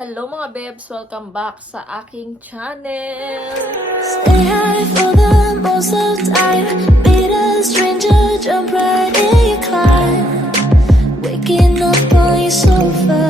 Hello mga bebs! Welcome back sa aking channel! Stay high for the most of time. Meet a stranger, jump right in your car. Waking up on your sofa.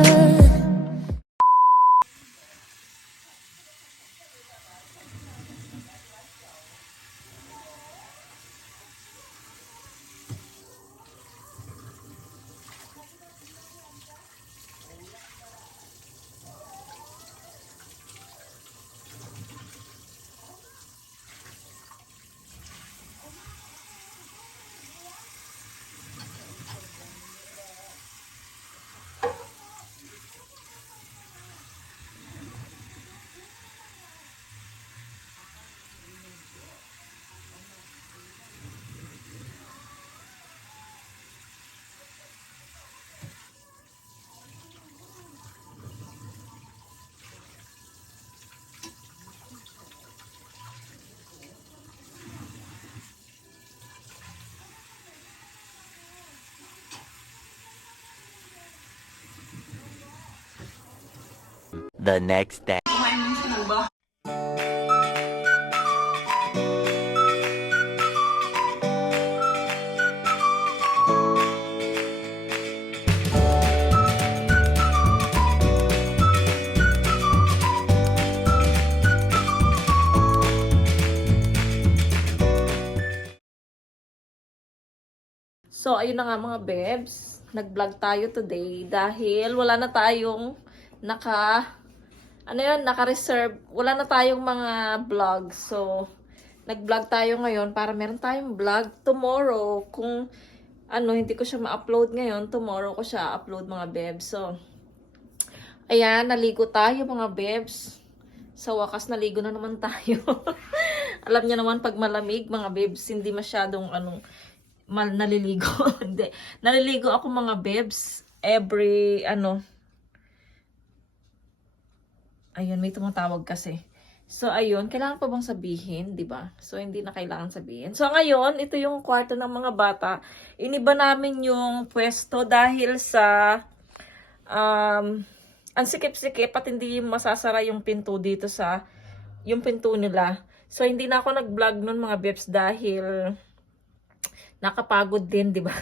The next day. So, ayun na nga mga bebs. Nag-vlog tayo today dahil wala na tayong naka-reserve. Wala na tayong mga vlog. So, nag-vlog tayo ngayon para meron tayong vlog tomorrow. Kung hindi ko siya ma-upload ngayon, tomorrow ko siya upload mga bebs. So, ayan, naligo tayo mga bebs. Sa wakas, naligo na naman tayo. Alam niyo naman, pag malamig, mga bebs, hindi masyadong naliligo. Hindi. Naliligo ako mga bebs every ayun, may tumatawag kasi. So, ayun, kailangan pa bang sabihin, di ba? So, hindi na kailangan sabihin. So, ngayon, ito yung kwarto ng mga bata. Iniba namin yung pwesto dahil sa ang sikip-sikip at hindi masasara yung pinto dito sa yung pinto nila. So, hindi na ako nag-vlog nun mga bebs dahil nakapagod din, di ba?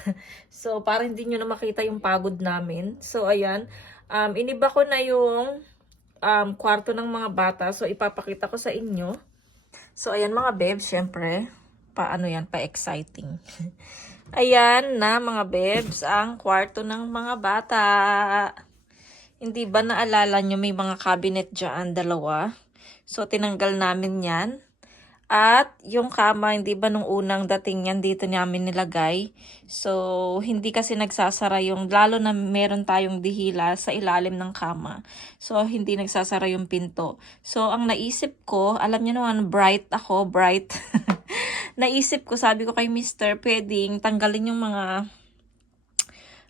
So, para hindi nyo na makita yung pagod namin. So, ayan. Iniba ko na yung kwarto ng mga bata. So, ipapakita ko sa inyo. So, ayan mga bebs, syempre. Pa-exciting. Ayan na mga bebs, ang kwarto ng mga bata. Hindi ba naalala nyo may mga cabinet dyan, dalawa? So, tinanggal namin yan. At yung kama, hindi ba nung unang dating yan, dito namin nilagay. So, hindi kasi nagsasara yung, lalo na meron tayong dihila sa ilalim ng kama. So, hindi nagsasara yung pinto. So, ang naisip ko, alam niyo naman, bright ako, bright. Naisip ko, sabi ko kay Mr. pwedeng tanggalin yung mga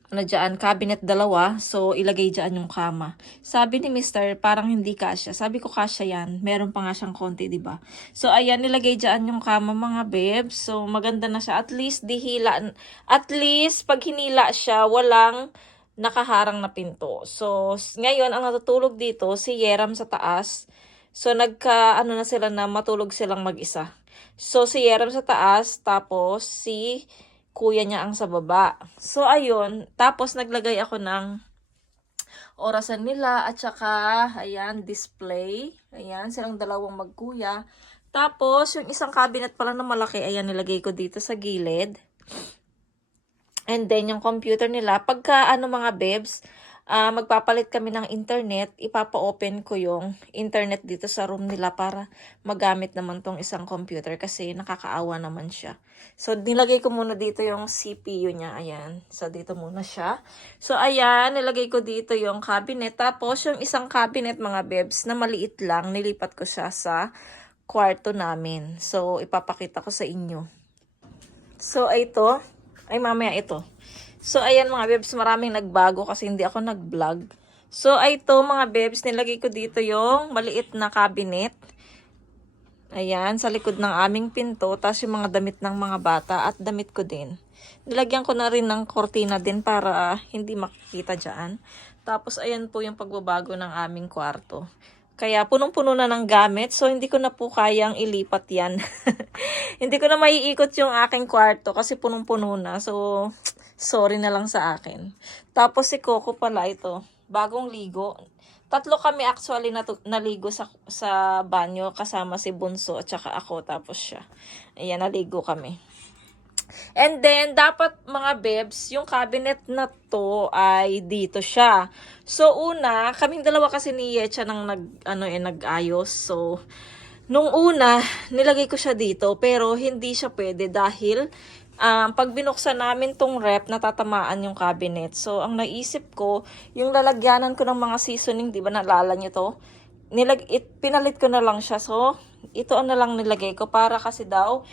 dyan, cabinet dalawa. So, ilagay dyan yung kama. Sabi ni Mr. parang hindi kasya. Sabi ko kasya yan. Meron pa nga siyang konti, diba? So, ayan, nilagay dyan yung kama mga bebs. So, maganda na siya. At least, dihila. At least, pag hinila siya, walang nakaharang na pinto. So, ngayon, ang natutulog dito, si Yeram sa taas. So, na sila na matulog silang mag-isa. So, si Yeram sa taas, tapos si kuya niya ang sa baba. So, ayun. Tapos, naglagay ako ng orasan nila at saka, ayan, display. Ayan, silang dalawang magkuya. Tapos, yung isang cabinet pala na malaki, ayan, nilagay ko dito sa gilid. And then, yung computer nila, pagka, mga bebs, magpapalit kami ng internet, ipapa-open ko yung internet dito sa room nila para magamit naman tong isang computer kasi nakakaawa naman siya. So, nilagay ko muna dito yung CPU niya. Ayan. So, dito muna siya. So, ayan. Nilagay ko dito yung cabinet. Tapos, yung isang cabinet, mga bebs, na maliit lang, nilipat ko siya sa kwarto namin. So, ipapakita ko sa inyo. So, ito. Ay, mamaya ito. So, ayan mga bebs, maraming nagbago kasi hindi ako nag-vlog. So, ito mga bebs, nilagay ko dito yung maliit na cabinet. Ayan, sa likod ng aming pinto. Tapos yung mga damit ng mga bata at damit ko din. Nilagyan ko na rin ng kortina din para hindi makikita dyan. Tapos ayan po yung pagbabago ng aming kwarto. Kaya punong-puno na ng gamit, so hindi ko na po kayang ilipat yan. Hindi ko na maiikot yung aking kwarto kasi punong-puno na. So, sorry na lang sa akin. Tapos si Coco pala ito, bagong ligo. Tatlo kami actually naligo sa banyo kasama si Bunso at saka ako tapos siya. Ayan, naligo kami. And then, dapat mga bebs, yung cabinet na to ay dito siya. So, una, kaming dalawa kasi ni Yecha nang nag-ayos. So, nung una, nilagay ko siya dito, pero hindi siya pwede dahil pag binuksan namin tong rep, natatamaan yung cabinet. So, ang naisip ko, yung lalagyanan ko ng mga seasoning, di ba naalala nyo to? Pinalit ko na lang siya. So, ito na lang nilagay ko para kasi daw,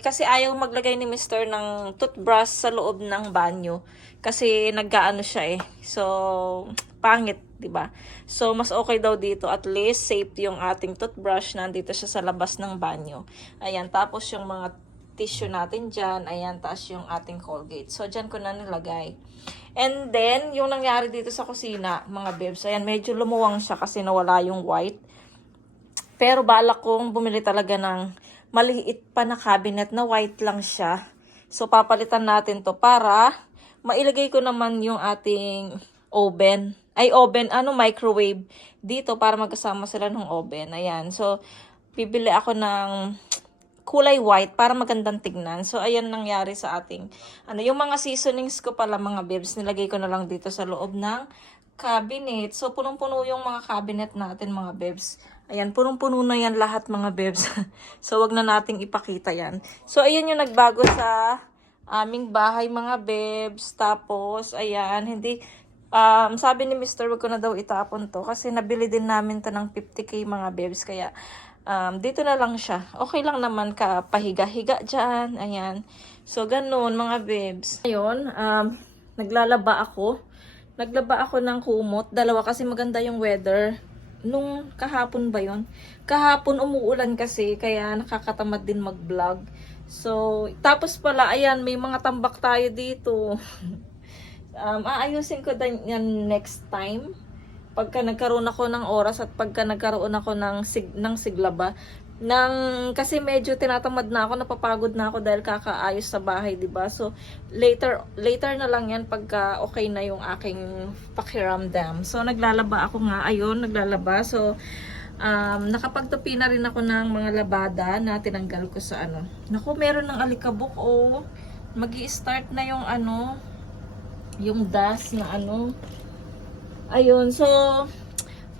kasi ayaw maglagay ni Mr. ng toothbrush sa loob ng banyo. Kasi naggaano siya eh. So, pangit, 'di ba? So, mas okay daw dito. At least, safe yung ating toothbrush. Nandito siya sa labas ng banyo. Ayan, tapos yung mga tissue natin dyan. Ayan, taas yung ating Colgate. So, dyan ko na nilagay. And then, yung nangyari dito sa kusina, mga bebs, ayan, medyo lumuwang siya kasi nawala yung white. Pero balak kong bumili talaga ng maliit pa na cabinet na white lang siya. So, papalitan natin to para mailagay ko naman yung ating microwave dito para magkasama sila ng oven. Ayan. So, bibili ako ng kulay white para magandang tignan. So, ayan nangyari sa ating, yung mga seasonings ko pala mga bebs, nilagay ko na lang dito sa loob ng cabinet. So, punong-puno yung mga cabinet natin mga bebs. Ayan, punong-puno na yan lahat mga bebs. So, wag na nating ipakita yan. So, ayan yung nagbago sa aming bahay mga bebs. Tapos, ayan, sabi ni Mr. wag ko na daw itapon to kasi nabili din namin to ng 50k mga bebs. Kaya, dito na lang siya. Okay lang naman ka pahiga-higa dyan. Ayan. So, ganun mga bebs. Ayun, naglaba ako ng kumot. Dalawa kasi maganda yung weather. Nung kahapon ba yon? Kahapon umuulan kasi kaya nakakatamad din mag-vlog. So, tapos pala, ayan, may mga tambak tayo dito. Aayusin ko din yan next time. Pagka nagkaroon ako ng oras at pagka nagkaroon ako ng siglaba. Kasi medyo tinatamad na ako, napapagod na ako dahil kakaayos sa bahay, diba? So, later na lang yan pagka okay na yung aking pakiramdam. So, naglalaba ako nga. Ayun, naglalaba. So, nakapagtupi na rin ako ng mga labada na tinanggal ko sa Naku, meron ng alikabok, oh. Magi-start na yung yung dust na Ayun, so,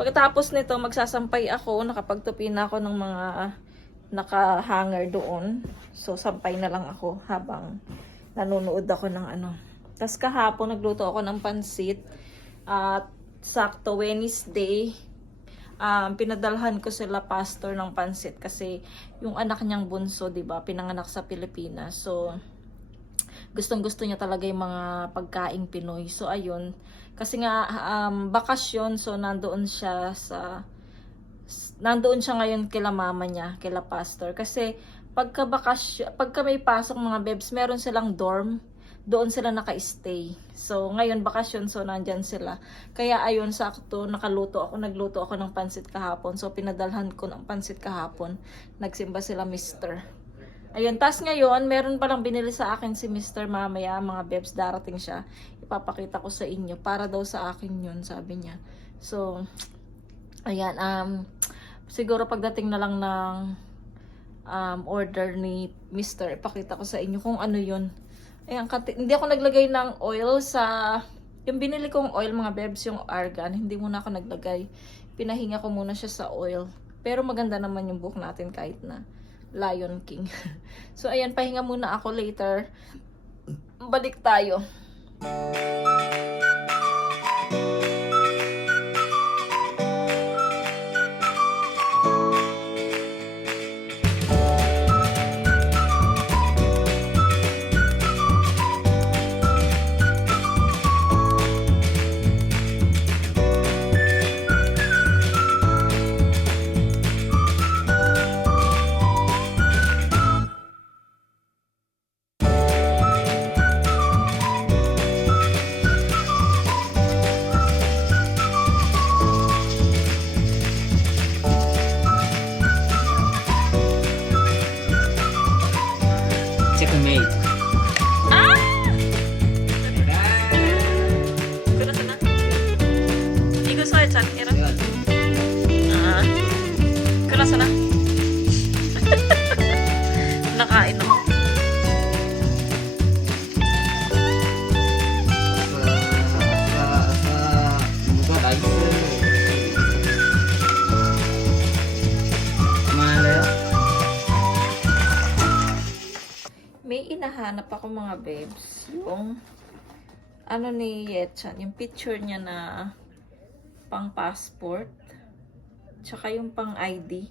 pagkatapos nito, magsasampay ako. Nakapagtupi na ako ng mga naka-hanger doon. So, sampay na lang ako habang nanonood ako ng Tapos kahapon, nagluto ako ng pansit. At sakto, Wednesday, pinadalhan ko sila pastor ng pansit. Kasi yung anak niyang bunso, diba, pinanganak sa Pilipinas. So, gustong-gusto niya talaga yung mga pagkaing Pinoy. So, ayun. Kasi nga, bakasyon. So, nandoon siya ngayon kila mama niya, kila pastor. Kasi, pagka may pasok mga bebs, meron silang dorm. Doon sila naka-stay. So, ngayon, bakasyon. So, nandyan sila. Kaya, ayun, sakto, nagluto ako ng pansit kahapon. So, pinadalhan ko ng pansit kahapon. Nagsimba sila Mr. Ayun, tas ngayon, meron palang binili sa akin si Mr. mamaya, mga bebs, darating siya. Ipapakita ko sa inyo, para daw sa akin yun, sabi niya. So, ayan, siguro pagdating na lang ng order ni Mr. ipakita ko sa inyo kung ano yun. Ayan, hindi ako naglagay ng oil yung binili kong oil, mga bebs, yung argan, hindi muna ako naglagay. Pinahinga ko muna siya sa oil. Pero maganda naman yung buhok natin kahit na Lion King. So, ayan, pahinga muna ako later. Balik tayo. hinahanap ako mga babes. Yung ano ni Yetchan, yung picture niya na pang passport. Tsaka yung pang ID.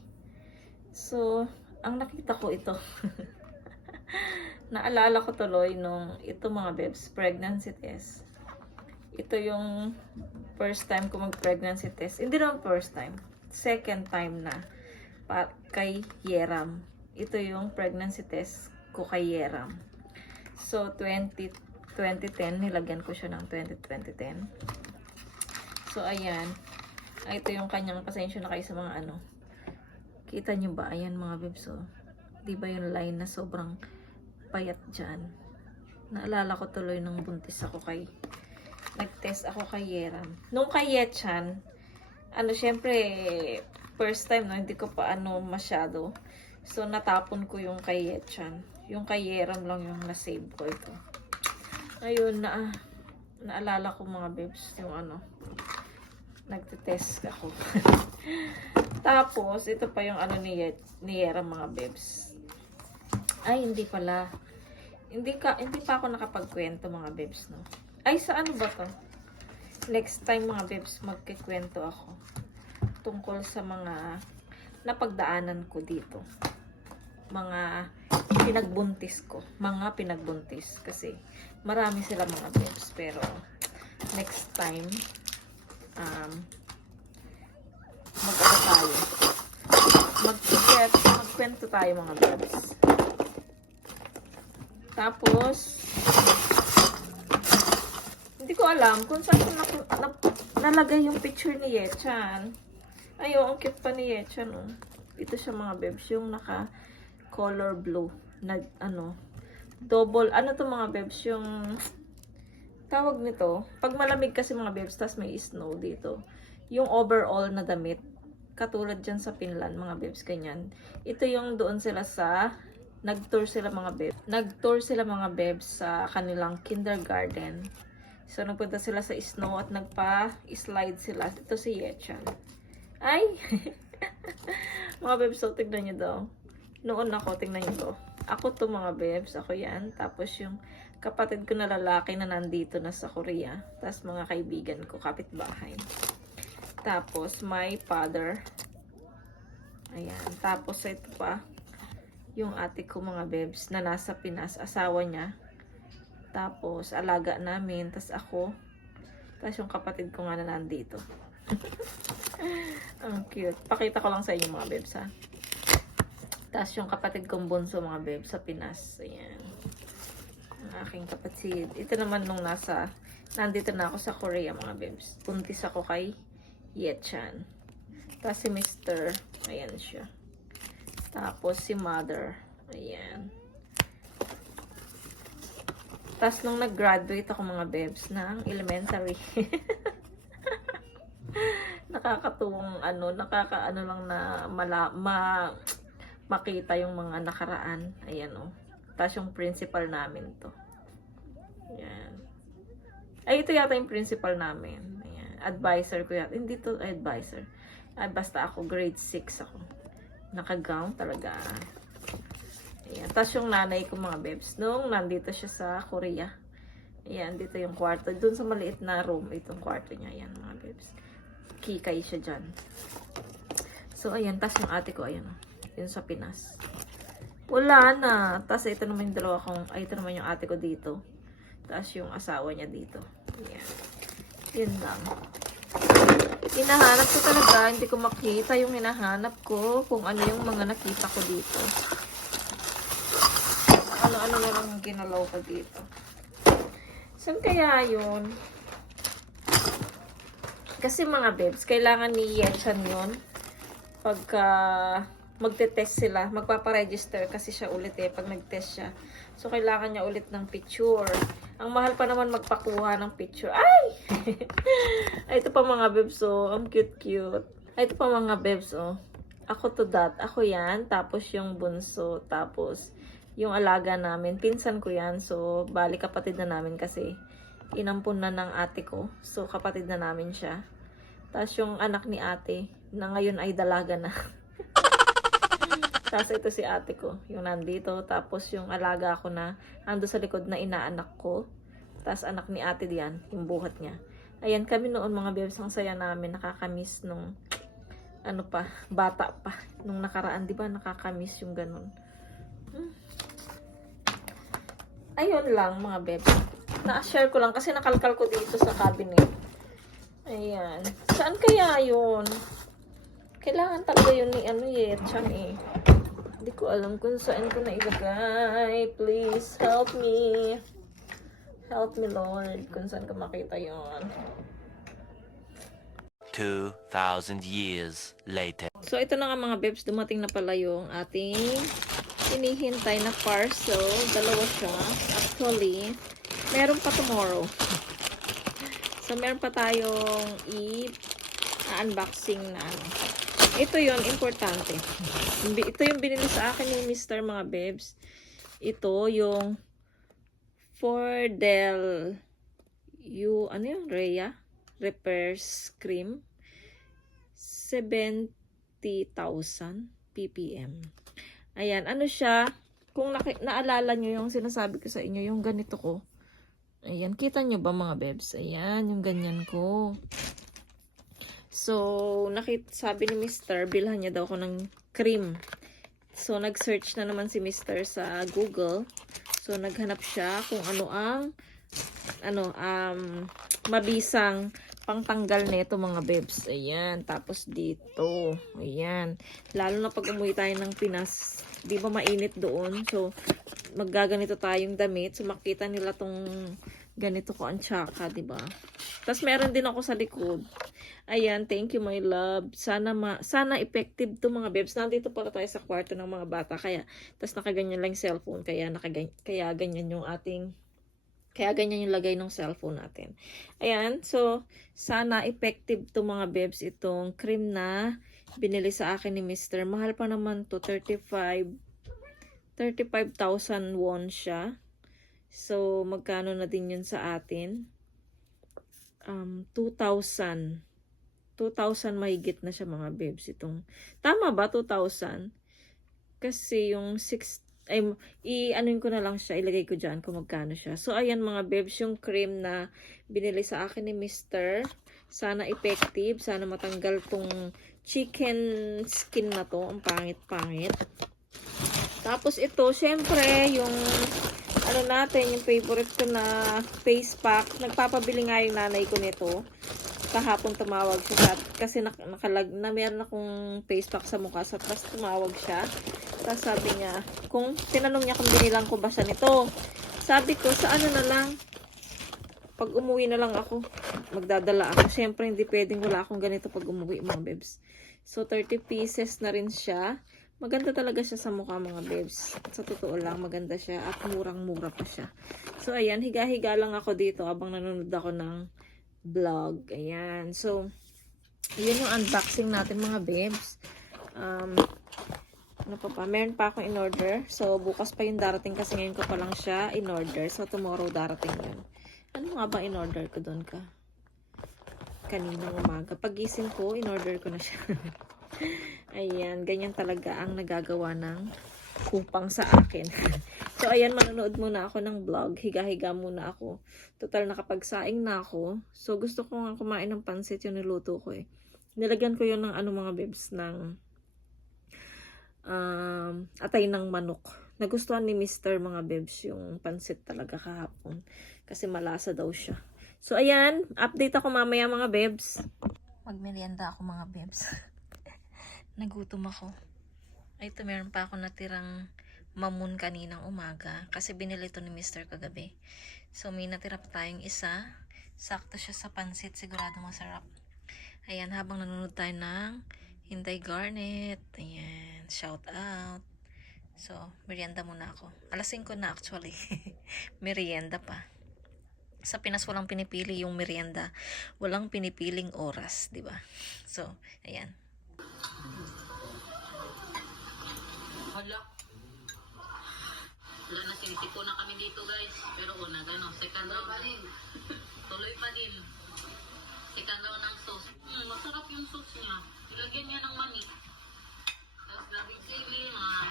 So, ang nakita ko ito. Naalala ko tuloy nung ito mga babes, pregnancy test. Ito yung first time ko mag-pregnancy test. Hindi naman first time. Second time na kay Yeram. Ito yung pregnancy test ko kay Yeram. So, 2010, nilagyan ko siya ng 2010. So, ayan. Ito yung kanyang pasensya na kayo sa mga ano. Kita nyo ba? Ayan mga babes. So, di ba yung line na sobrang payat dyan? Naalala ko tuloy nung buntis ako kay nag-test ako kay Yeram. Nung kay Yetchan, ano, syempre, first time, no, hindi ko pa ano masyado. So, natapon ko yung kay Yetchan. Yung kay Yeram lang yung na-save ko ito. Ayun, naalala ko mga babes, yung ano, nagte-test ako. Tapos, ito pa yung ano ni Yeram mga babes. Ay, hindi pala. Hindi pa ako nakapagkwento mga babes, no? Ay, sa ano ba to? Next time mga babes, magkikwento ako tungkol sa mga napagdaanan ko dito. Mga pinagbuntis ko. Mga pinagbuntis. Kasi marami sila mga babes. Pero next time, mag-ano tayo. Magkwento tayo mga babes. Tapos, hindi ko alam kung saan ko nalagay yung picture ni Yetchan. Ay, ang cute pa ni Yetchan, oh. Ito siya mga babes, yung naka color blue na ano, double, ano to mga babes, yung tawag nito, pag malamig kasi mga babes, tas may snow dito, yung overall na damit, katulad dyan sa Finland mga babes, ganyan. Ito yung doon sila sa nag-tour sila mga babes sa kanilang kindergarten. So, nagpunta sila sa snow at nagpa-slide sila. Ito si Yetchan. Ay! Mga babes, so tignan nyo daw. Noon ako, tignan nyo to. Ako to mga babes, ako yan. Tapos yung kapatid ko na lalaki na nandito na sa Korea. Tapos mga kaibigan ko, kapitbahay. Tapos my father. Ayan. Tapos ito pa, yung ate ko mga babes na nasa Pinas, asawa niya. Tapos, alaga namin. Tapos ako. Tapos yung kapatid ko nga na nandito. Ang cute. Pakita ko lang sa inyo mga babes ha. Tapos yung kapatid kong bunso mga babes sa Pinas. Ayan. Ang aking kapatid. Ito naman nung nandito na ako sa Korea mga babes. Puntis ako kay Yetchan. Tapos si Mr. Ayan siya. Tapos si Mother. Ayan. Tapos nung nag-graduate ako mga babes ng elementary. Nakakatuwang ano, lang na makita yung mga nakaraan. Ayan o. Tapos yung principal namin to. Ayan. Ay, ito yata yung principal namin. Ayan. Advisor ko yata. Hindi to advisor. Basta ako, grade 6 ako. Naka-gown talaga. Ayan. Tapos yung nanay ko mga babes, nung nandito siya sa Korea. Ayan, dito yung kwarto. Doon sa maliit na room, itong kwarto niya. Ayan mga babes. Kikay siya dyan. So, ayan. Tapos yung ate ko, ayan. Yun sa Pinas. Wala na. Tapos ito naman yung ito naman yung ate ko dito. Tapos yung asawa niya dito. Ayan. Yun lang. Hinahanap ko talaga. Hindi ko makita yung hinahanap ko. Kung ano yung mga nakita ko dito. Ano na lang ginalaw ko dito. Saan kaya yun? Kasi mga babes, kailangan ni Yetchan yun. Pagka magte-test sila, magpaparegister kasi siya ulit pag nag-test siya. So, kailangan niya ulit ng picture. Ang mahal pa naman magpakuha ng picture. Ay! Ay, ito pa mga babes, oh. Ang cute-cute. Ay, ito pa mga babes, oh. Ako to that. Ako yan. Tapos yung bunso. Tapos yung alaga namin. Pinsan ko yan. So, bali kapatid na namin kasi inampun na ng ate ko. So, kapatid na namin siya. Tapos yung anak ni ate na ngayon ay dalaga na. Tapos ito si ate ko, yung nandito. Tapos yung alaga ko na ando sa likod na inaanak ko. Tapos anak ni ate diyan, yung buhat niya. Ayan, kami noon mga bebs, ang saya namin, nakakamiss nung, ano pa, bata pa. Nung nakaraan, di ba, nakakamiss yung ganun. Ayun lang mga bebs. Na-share ko lang kasi nakalkal ko dito sa cabinet. Ayan. Saan kaya yun? Kailangan talaga yun ni ano Chan eh. Hindi ko alam kung saan ko na ilagay. Please help me. Help me Lord. Kung saan ko makita yun. 2,000 years later. So ito na nga mga bebs. Dumating na pala yung ating hinihintay na parcel. Dalawa siya. Actually, meron pa tomorrow. So meron pa tayong i-unboxing na ano. Ito yon importante. Ito yung binili sa akin ni Mr. mga bebs. Ito yung Fordel ano yung Rhea Repairs Cream 70,000 ppm. Ayan, ano siya, kung naalala nyo yung sinasabi ko sa inyo, yung ganito ko. Ayan, kita nyo ba mga bebs? Ayan, yung ganyan ko. So, sabi ni Mr. bilhan niya daw ako ng cream. So, nag-search na naman si Mr. sa Google. So, naghanap siya kung ano ang mabisang pangtanggal nito mga bebs. Ayan. Tapos dito. Ayan. Lalo na pag umuwi tayo ng Pinas, di ba mainit doon? So, maggaganito tayong damit. So, makita nila tong ganito ko ang tsaka, di ba? Tapos, meron din ako sa likod. Ayan. Thank you, my love. Sana effective to mga bebs. Nandito pala tayo sa kwarto ng mga bata. Tapos, nakaganyan lang yung cellphone. Kaya ganyan yung ganyan yung lagay ng cellphone natin. Ayan. So, sana effective to mga bebs itong cream na binili sa akin ni Mr. Mahal pa naman to. 35,000 won siya. So, magkano na din yun sa atin? 2,000 mahigit na siya mga bebs itong. Tama ba? 2,000? Kasi yung 6, anuin ko na lang siya, ilagay ko dyan kung magkano siya. So, ayan mga bebs, yung cream na binili sa akin ni Mr. Sana effective, sana matanggal tong chicken skin na to. Ang pangit-pangit. Tapos ito, syempre, yung yung favorite ko na face pack. Nagpapabili nga yung nanay ko nito. Kahapon tumawag siya kasi meron akong face pack sa mukha. So, tapos tumawag siya. Tapos sabi niya, tinanong niya kung binilang ko ba siya nito. Sabi ko, sa ano na lang, pag umuwi na lang ako, magdadala ako. Siyempre, hindi pwedeng wala akong ganito pag umuwi mga bebs. So, 30 pieces na rin siya. Maganda talaga siya sa mukha mga bebs. Sa totoo lang, maganda siya at murang-mura pa siya. So, ayan, higa-higa lang ako dito habang nanonood ako ng vlog. Ayan. So, yun yung unboxing natin mga bebs. Ano pa? Meron pa akong in-order. So, bukas pa yung darating kasi ngayon ko pa lang siya in-order. So, tomorrow darating yun. Ano nga ba in-order ko doon ka? Kaninang umaga. Pagising ko, in-order ko na siya. Ayan, ganyan talaga ang nagagawa ng kupang sa akin. So, ayan, manonood muna ako ng vlog. Higa-higa muna ako. Total, nakapagsaing na ako. So, gusto ko nga kumain ng pansit yung niluto ko eh. Nilagyan ko yun ng mga bebs ng atay ng manok. Nagustuhan ni Mr. mga bebs yung pansit talaga kahapon. Kasi malasa daw siya. So, ayan, update ako mamaya mga bebs. Magmerienda ako mga bebs. Nagutom ako. Ito, meron pa ako natirang mamun kaninang umaga. Kasi binili ito ni Mr. kagabi. So, may natira pa tayong isa. Sakto siya sa pansit. Sigurado masarap. Ayan, habang nanonood tayo ng Hinday Garnet. Ayan, shout out. So, merienda muna ako. Alas 5 na actually. Merienda pa. Sa Pinas walang pinipili yung merienda. Walang pinipiling oras, di ba? So, ayan. Hala. Wala na, sinitiko na kami dito guys. Pero una, second round pa din. Tuloy pa din. Second round ng sauce. Masarap yung sauce niya. Ilagyan niya ng mani. Tapos grabe sili, mga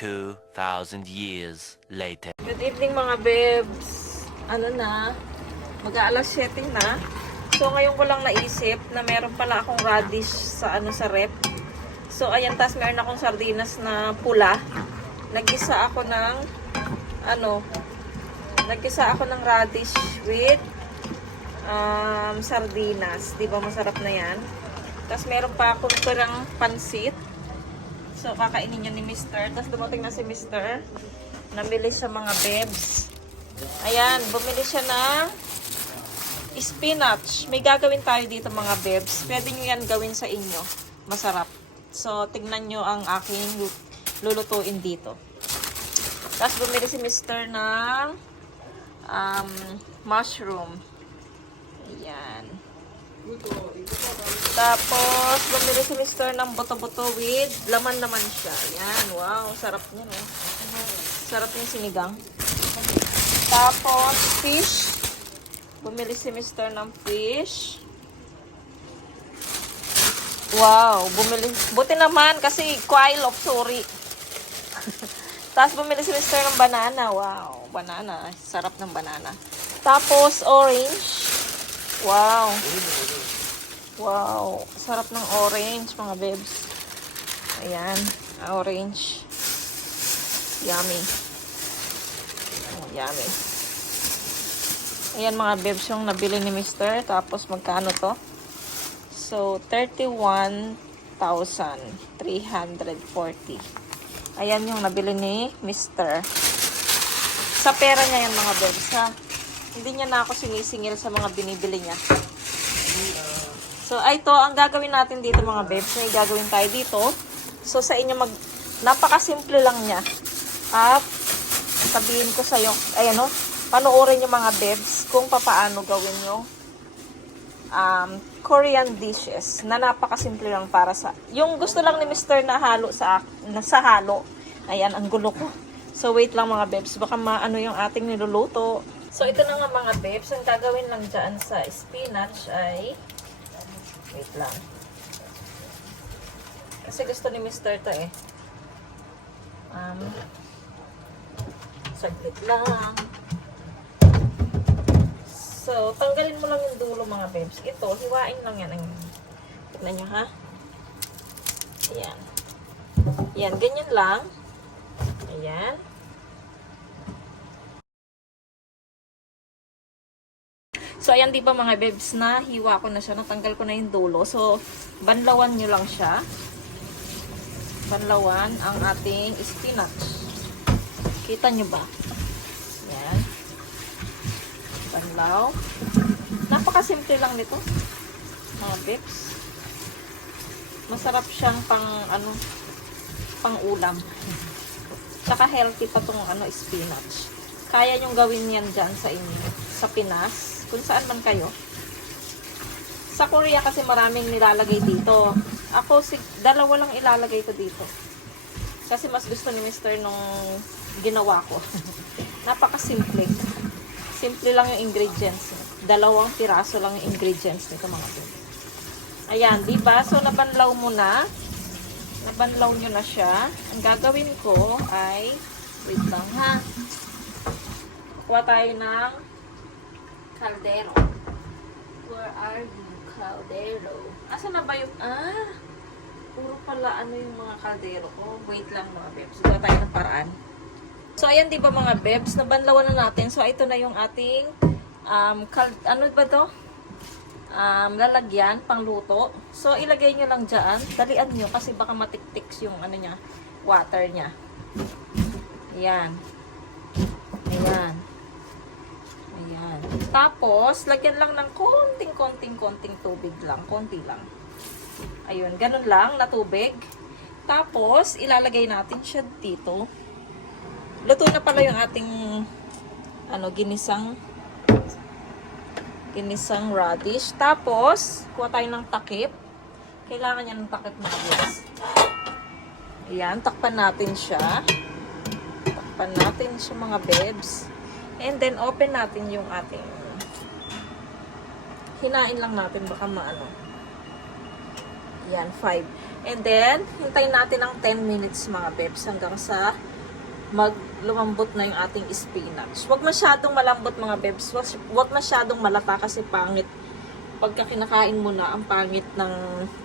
2,000 years later. Good evening mga bebs. Ano na? Mag-aalas 7 na. So ngayon ko lang naisip na meron pala akong radish sa sa rep. So ayan, tas meron akong sardinas na pula. Nagisa ako ng nagisa ako ng radish with sardinas. 'Di ba masarap na 'yan? Tas meron pa akong parang pansit. So kakainin niya ni Mr. Tas dumating na si Mr. Namili sa mga bebs. Ayan, bumili siya ng spinach. May gagawin tayo dito mga bebs. Pwede nyo yan gawin sa inyo. Masarap. So, tignan nyo ang aking lulutuin dito. Tapos, bumili si Mr. ng mushroom. Ayan. Tapos, bumili si Mr. ng buto-buto with laman naman siya. Ayan. Wow, sarap niya. No? Sarap yung sinigang. Tapos, fish. Bumili si Mr. ng fish. Wow, bumili. Buti naman kasi coil of sorry. Tapos bumili si Mr. ng banana. Wow, banana. Sarap ng banana. Tapos orange. Wow. Wow, sarap ng orange mga bebs. Ayan, orange. Yummy. Oh, yummy. Ayan mga bebs yung nabili ni Mr. Tapos magkano to? So, 31,340. Ayan yung nabili ni Mr. Sa pera niya yan mga bebs ha. Hindi niya na ako sinisingil sa mga binibili niya. So, ito ang gagawin natin dito mga bebs. May gagawin tayo dito. So, sa inyo napakasimple lang niya. At sabihin ko sa'yo, ayan o, panoorin yung mga bebs kung paano gawin yung Korean dishes na napakasimple lang para sa yung gusto lang ni Mr. na halo sa halo. Ayan, ang gulo ko. So, wait lang mga bebs. Baka maano yung ating niluluto. So, ito na nga mga bebs. Ang gagawin lang dyan sa spinach ay wait lang. Kasi gusto ni Mr. to eh. Saglit lang. So, tanggalin mo lang yung dulo mga bebs. Ito, hiwain lang yan. Tignan nyo ha. Ayan. Ayan, ganyan lang. Ayan. So, ayan diba mga bebs na hiwa ko na siya. Natanggal ko na yung dulo. So, banlawan nyo lang siya. Banlawan ang ating spinach. Kita nyo ba? Ayan. Banlaw. Napakasimple lang nito. Mga bebs. Masarap siyang pang ulam. Tsaka healthy pa tong spinach. Kaya nyong gawin yan dyan sa inyo. Sa Pinas. Kung saan man kayo. Sa Korea kasi maraming nilalagay dito. Ako, dalawa lang ilalagay ko dito. Kasi mas gusto ni Mr. nung ginawa ko. Napakasimple. Simple lang yung ingredients. 2 piraso lang yung ingredients nito mga bebs. Ayan, diba? So, nabanlaw mo na. Nabanlaw nyo na siya. Ang gagawin ko ay, wait lang ha. Kuha tayo ng kaldero. Where are you, kaldero? Asa na ba yung, puro pala yung mga kaldero ko. Wait lang mga bebs. Kuha tayo ng paraan. So, ayan diba mga bebs, nabanlawan na natin. So, ito na yung ating, ano ba to? Lalagyan, pangluto. So, ilagay nyo lang dyan. Dalian nyo kasi baka matiktiks yung niya, water niya. Ayan. Ayan. Ayan. Tapos, lagyan lang ng konting tubig lang. Konti lang. Ayun, ganun lang na tubig. Tapos, ilalagay natin siya dito. Luto na pala yung ating ginisang radish. Tapos, kuha tayo ng takip. Kailangan niya ng takip na guys. Ayan, takpan natin siya. Takpan natin siya mga bebs. And then, open natin yung ating hinain lang natin baka maano. Ayan, 5. And then, hintayin natin ng 10 minutes mga bebs hanggang sa lumambot na yung ating spinach. Huwag masyadong malambot mga bebs. Huwag masyadong malata kasi pangit. Pagka kinakain mo na, ang pangit ng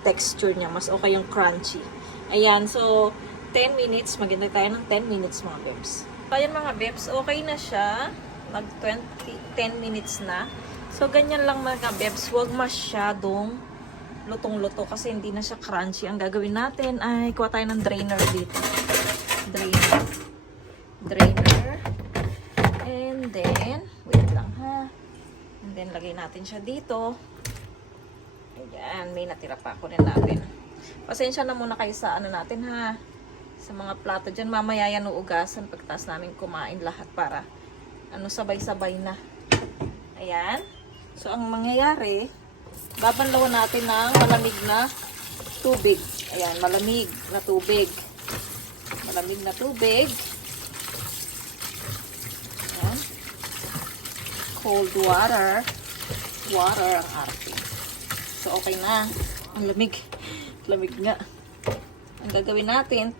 texture niya. Mas okay yung crunchy. Ayan, so 10 minutes. Maghintay tayo ng 10 minutes mga bebs. So, ayan mga bebs, okay na siya. 10 minutes na. So, ganyan lang mga bebs. Huwag masyadong lutong-luto kasi hindi na siya crunchy. Ang gagawin natin ay kuha tayo ng drainer dito. Drainer. And then, wait lang ha. And then, lagay natin siya dito. Ayan, may natira pa. Kunin natin. Pasensya na muna kayo sa ano natin ha. Sa mga plato dyan. Mamaya yan uugasan pagkatapos namin kumain lahat para sabay-sabay na. Ayan. So, ang mangyayari, babanlawan natin ng malamig na tubig. Ayan, malamig na tubig. Malamig na tubig. Ayan. Cold water. Water ang ating. So, okay na. Ang lamig. Lamig nga. Ang gagawin natin,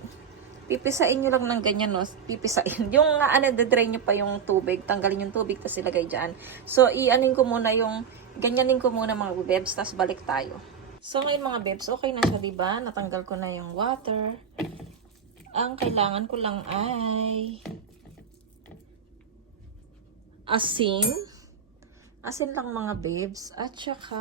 pipisain nyo lang ng ganyan, no? Pipisain. Yung, drain nyo pa yung tubig. Tanggalin yung tubig, tapos ilagay dyan. So, ganyanin ko muna mga bebs, tapos balik tayo. So, ngayon mga bebs, okay na siya, diba? Natanggal ko na yung water. Ang kailangan ko lang ay asin. Asin lang mga bebs. At saka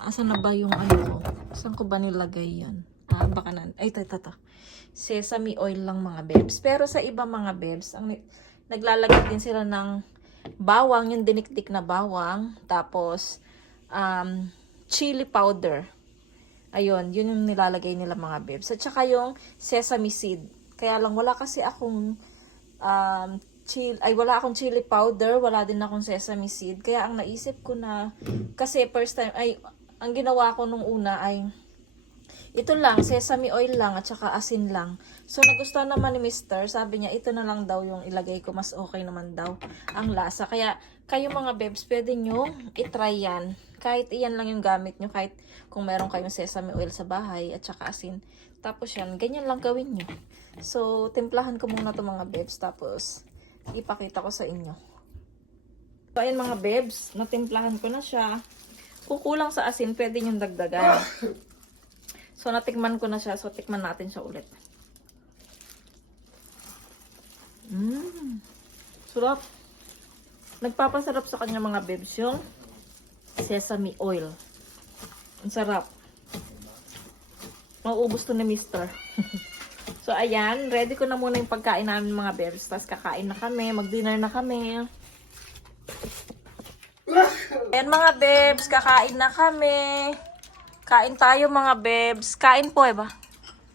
asan na ba yung ano ko? Saan ko ba nilagay yan? Baka na. Ay, ito. Sesame oil lang mga bebs. Pero sa iba mga bebs, naglalagay din sila ng bawang, yung dinikdik na bawang. Tapos, chili powder. Ayun, yun yung nilalagay nila mga bebs. At saka yung sesame seed. Kaya lang, wala kasi akong wala akong chili powder, wala din akong sesame seed. Kaya ang naisip ko na, kasi first time, ang ginawa ko nung una ay, ito lang, sesame oil lang, at saka asin lang. So, nagustuhan naman ni Mr. Sabi niya, ito na lang daw yung ilagay ko, mas okay naman daw ang lasa. Kaya, kayo mga bebs, pwede nyo itry yan. Kahit iyan lang yung gamit nyo, kahit kung meron kayong sesame oil sa bahay, at saka asin. Tapos yan, ganyan lang gawin nyo. So, timplahan ko muna to mga bebs, tapos ipakita ko sa inyo. So, ayan mga bebs, natimplahan ko na siya. Kung kulang sa asin, pwede nyo dagdagan. So, natikman ko na siya. So, tikman natin siya ulit. Sarap. Nagpapasarap sa kanya mga bebs yung sesame oil. Ang sarap. Mauubos to ni Mr. So, ayan. Ready ko na muna yung pagkain namin mga bebs. Tapos, kakain na kami. Mag-dinner na kami. Ayan mga bebs. Kakain na kami. Kain tayo mga bebs. Kain po, ba?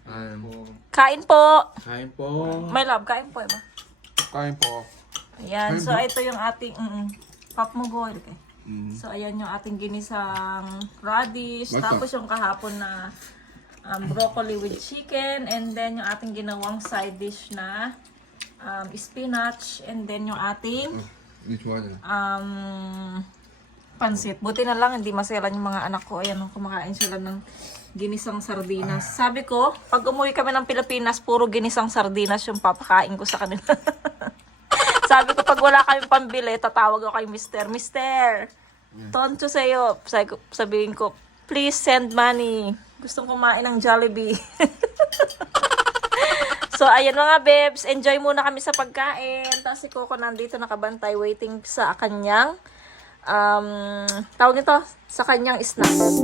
Kain po. Kain po. My love, kain po, ba? Kain po. Ayan, so ito yung ating pop mo go. Okay. So ayan yung ating ginisang radish. Basta. Tapos yung kahapon na broccoli with chicken. And then yung ating ginawang side dish na spinach. And then yung ating Which one? pansit. Buti na lang, hindi maselan yung mga anak ko. Ayan, kumakain sila ng ginisang sardinas. Sabi ko, pag umuwi kami ng Pilipinas, puro ginisang sardinas yung papakain ko sa kanila. Sabi ko, pag wala kami pambili, tatawag ako kay Mr. Mr. Tonto sa'yo. Sabihin ko, please send money. Gustong kumain ng Jollibee. So, ayan mga bebs. Enjoy muna kami sa pagkain. Tapos si Coco nandito nakabantay, waiting sa kanyang tawag nito, sa kanyang snacks.